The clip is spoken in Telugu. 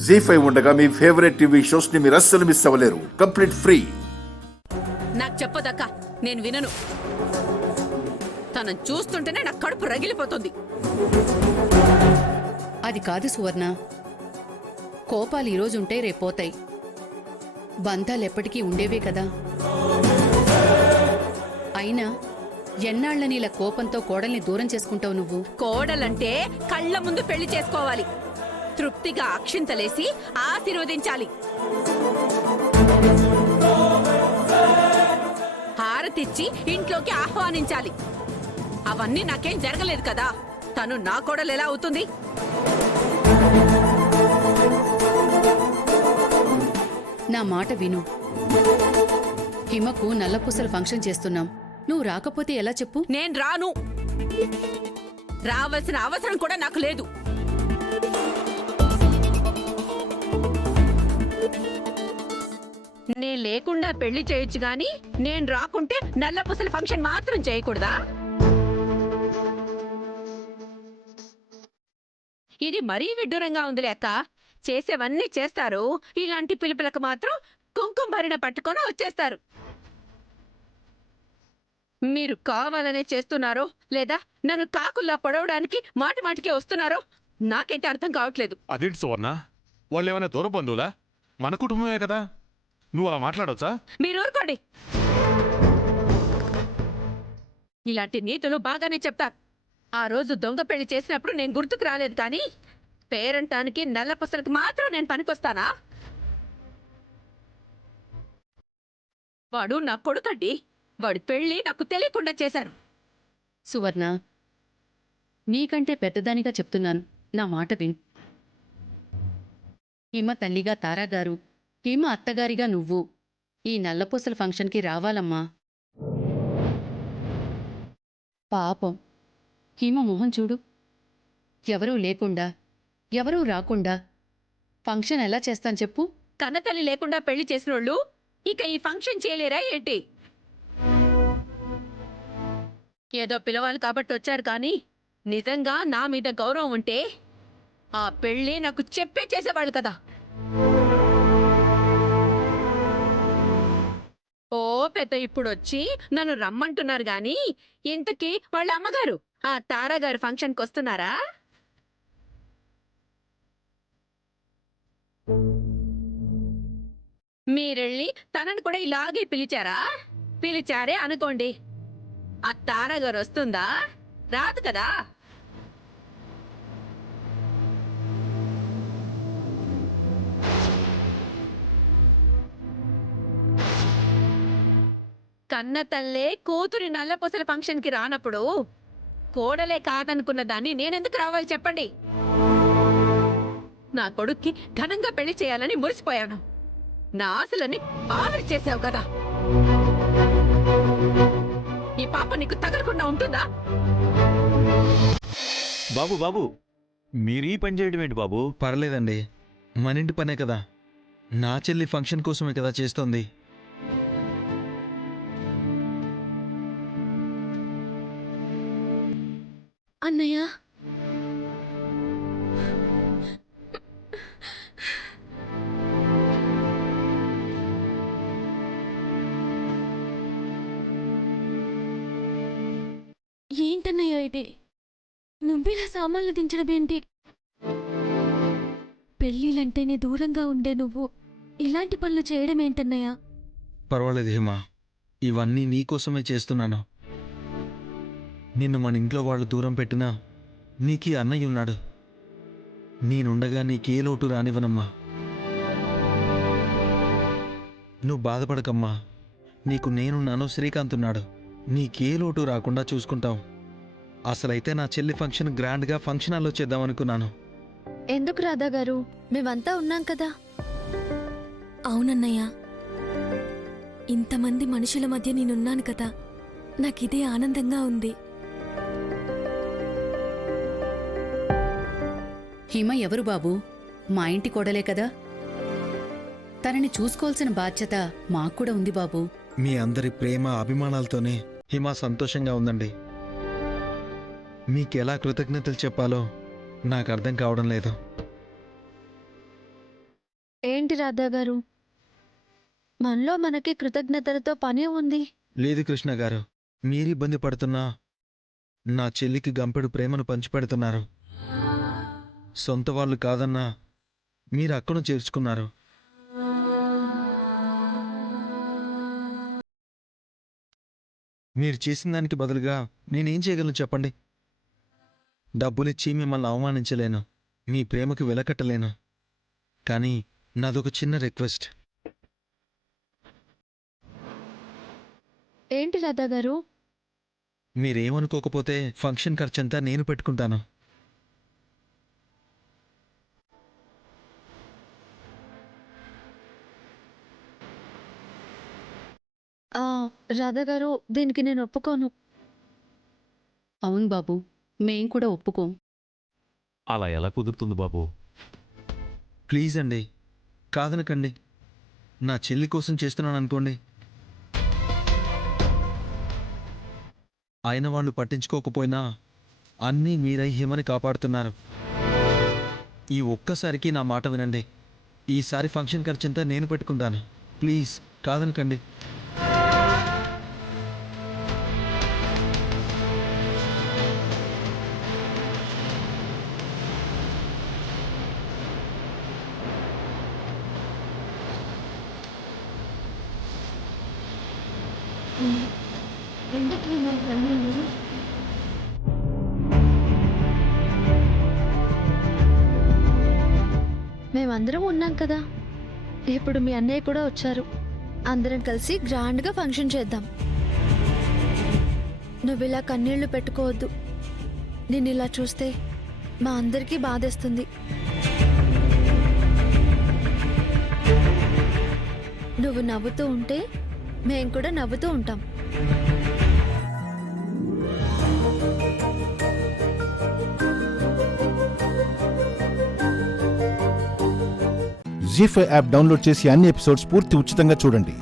జీ5 ఉండగా మీ ఫేవరెట్ టీవీ షోస్ ని మీరు అస్సలు మిస్ అవ్వలేరు. Complete free. నాకు చెప్పదక్క, నేను వినను. తనను చూస్తుంటేనే నాకు కడుపు రగిలిపోతుంది. అది కాదు సువర్ణ, కోపాలు ఈరోజుంటే రేపోతాయి. బంధాలు ఎప్పటికీ ఉండేవే కదా. అయినా ఎన్నాళ్ళని ఇలా కోపంతో కోడల్ని దూరం చేసుకుంటావు నువ్వు? కోడలంటే కళ్ళ ముందు పెళ్లి చేసుకోవాలి, తృప్తిగా అక్షింతలేసి ఆశీర్వదించాలి, హారతిచ్చి ఇంట్లోకి ఆహ్వానించాలి. అవన్నీ నాకేం జరగలేదు కదా. తను నా కోడలు ఎలా అవుతుంది? నా మాట విను. హిమకు నల్లపూసల ఫంక్షన్ చేస్తున్నాం. నువ్వు రాకపోతే ఎలా చెప్పు? నేను రాను. రావాల్సిన అవసరం కూడా నాకు లేదు. నేను లేకుండా పెళ్లి చేయొచ్చు గాని నేను రాకుంటే నల్లపూసల ఫంక్షన్ మాత్రం చేయకూడదా? ఇది మరీ విడ్డూరంగా ఉంది లేక. చేసేవన్నీ చేస్తారు, ఇలాంటి పిలుపులకు మాత్రం కుంకుమ భరిణ పట్టుకొని వచ్చేస్తారు. మీరు కావాలనే చేస్తున్నారో లేదా నన్ను కాకుల్లా పొడవడానికి మాటి మాటికి వస్తున్నారో నాకైతే అర్థం కావట్లేదు. అదేంటి సువర్ణ, వాళ్ళు ఏమైనా దూర బంధువులా? మన కుటుంబమే కదా, నువ్వు అలా మాట్లాడవచ్చా? మీరు ఊరుకోండి. ఇలాంటి నీతులు బాగానే చెప్తారు. ఆ రోజు దొంగ పెళ్లి చేసినప్పుడు నేను గుర్తుకు రాలేదు, కానీ పేరంటానికి నల్ల పుస్తలకు మాత్రం నేను పనికొస్తానా? వాడు నా కొడుకండి. వాడి పెళ్లి నాకు తెలియకుండా చేశాను. సువర్ణ, నీకంటే పెద్దదానిగా చెప్తున్నాను, నా మాట విను. హిమ తల్లిగా తారాగారు, హిమ అత్తగారిగా నువ్వు ఈ నల్లపూసల ఫంక్షన్కి రావాలమ్మా. పాపం హిమ మొహం చూడు. ఎవరూ లేకుండా, ఎవరూ రాకుండా ఫంక్షన్ ఎలా చేస్తాను చెప్పు? కన్నతల్లి లేకుండా పెళ్లి చేసినోళ్ళు ఇక ఈ ఫంక్షన్ చేయలేరా ఏంటి? ఏదో పిలవాలి కాబట్టి వచ్చారు, కానీ నిజంగా నా మీద గౌరవం ఉంటే ఆ పెళ్లి నాకు చెప్పే చేసేవాళ్ళు కదా. ఓ పెద్ద ఇప్పుడు వచ్చి నన్ను రమ్మంటున్నారు గాని ఇంతకీ వాళ్ళ అమ్మగారు ఆ తారాగారు ఫంక్షన్కి వస్తున్నారా? మీరెళ్ళి తనని కూడా ఇలాగే పిలిచారా? పిలిచారే అనుకోండి, ఆ తారాగారు వస్తుందా? రాదు కదా. కన్న తల్లే కూతురి నల్లపూసల ఫంక్షన్కి రానప్పుడు కోడలే కాదనుకున్న దాన్ని నేనెందుకు రావాలి చెప్పండి? నా కొడుక్కి ఘనంగా పెళ్లి చేయాలని మురిసిపోయాను. నా ఆశలని ఆవిరి చేసావు కదా. ఈ పాప నీకు తగలకుండా ఉంటుందా? బాబు బాబు, మీరు ఈ పని చేయడం ఏంటి బాబు? పర్లేదండి, మన ఇంటి పనే కదా. నా చెల్లి ఫంక్షన్ కోసమే కదా చేస్తోంది. అన్నయ్య, ఏంటన్నయ్య ఇది? నువ్విలా సామాన్లు దించడం ఏంటి? పెళ్ళిళ్ళంటేనే దూరంగా ఉండే నువ్వు ఇలాంటి పనులు చేయడం ఏంటన్నయ్య? పర్వాలేదు హేమా, ఇవన్నీ నీకోసమే చేస్తున్నాను. నిన్ను మన ఇంట్లో వాళ్ళు దూరం పెట్టినా నీకీ అన్నయ్య ఉన్నాడు. నేనుండగా నీకే లోటు రానివ్వనమ్మా. నువ్వు బాధపడకమ్మా, నీకు నేనున్నాను, శ్రీకాంత్ ఉన్నాడు. నీకే లోటు రాకుండా చూసుకుంటాం. అసలైతే నా చెల్లి ఫంక్షన్ గ్రాండ్గా ఫంక్షన్ హాల్లో చేద్దామనుకున్నాను. ఎందుకు రాధా గారు, మేమంతా ఉన్నాం కదా. అవునన్నయ్య, ఇంతమంది మనుషుల మధ్య నేనున్నాను కదా, నాకిదే ఆనందంగా ఉంది. హిమ ఎవరు బాబు? మా ఇంటి కోడలే కదా. తనని చూసుకోవాల్సిన బాధ్యత మాక్కూడా ఉంది బాబు. మీ అందరి ప్రేమ అభిమానాలతోనే హిమ సంతోషంగా ఉందండి. మీకెలా కృతజ్ఞతలు చెప్పాలో నాకు అర్థం కావడం లేదు. ఏంటి రాధా గారు, మనలో మనకి కృతజ్ఞతలతో పని ఉంది. లేదు కృష్ణ గారు, మీరు ఇబ్బంది పడుతున్నా నా చెల్లికి గంపెడు ప్రేమను పంచిపెడుతున్నారు. సొంత వాళ్ళు కాదన్నా మీరు అక్కను చేర్చుకున్నారు. మీరు చేసిన దానికి బదులుగా నేనేం చేయగలను చెప్పండి? డబ్బులిచ్చి మిమ్మల్ని అవమానించలేను, మీ ప్రేమకు వెలకట్టలేను. కానీ నాదొక చిన్న రిక్వెస్ట్. ఏంటి రాధా గారు? మీరేమనుకోకపోతే ఫంక్షన్ ఖర్చంతా నేను పెట్టుకుంటాను. రాధా గారు, దీనికి నేను ఒప్పుకోను. అవును బాబు, మేం కూడా ఒప్పుకోం. అలా ఎలా కుదురుతుంది బాబు? ప్లీజ్ అండి, కాదనకండి. నా చెల్లి కోసం చేస్తున్నాను అనుకోండి. అయిన వాళ్ళు పట్టించుకోకపోయినా అన్నీ మీరై హిమని కాపాడుతున్నారు. ఈ ఒక్కసారికి నా మాట వినండి. ఈసారి ఫంక్షన్ ఖర్చంతా నేను పెట్టుకుంటాను. ప్లీజ్ కాదనకండి. మేమందరం ఉన్నాం కదా, ఇప్పుడు మీ అన్నయ్య కూడా వచ్చారు. అందరం కలిసి గ్రాండ్గా ఫంక్షన్ చేద్దాం. నువ్వు ఇలా కన్నీళ్లు పెట్టుకోవద్దు. నేను ఇలా చూస్తే మా అందరికీ బాధేస్తుంది. నువ్వు నవ్వుతూ ఉంటే మేం కూడా నవ్వుతూ ఉంటాం. జీ5 యాప్ డౌన్లోడ్ చేసి అన్ని ఎపిసోడ్స్ పూర్తి ఉచితంగా చూడండి.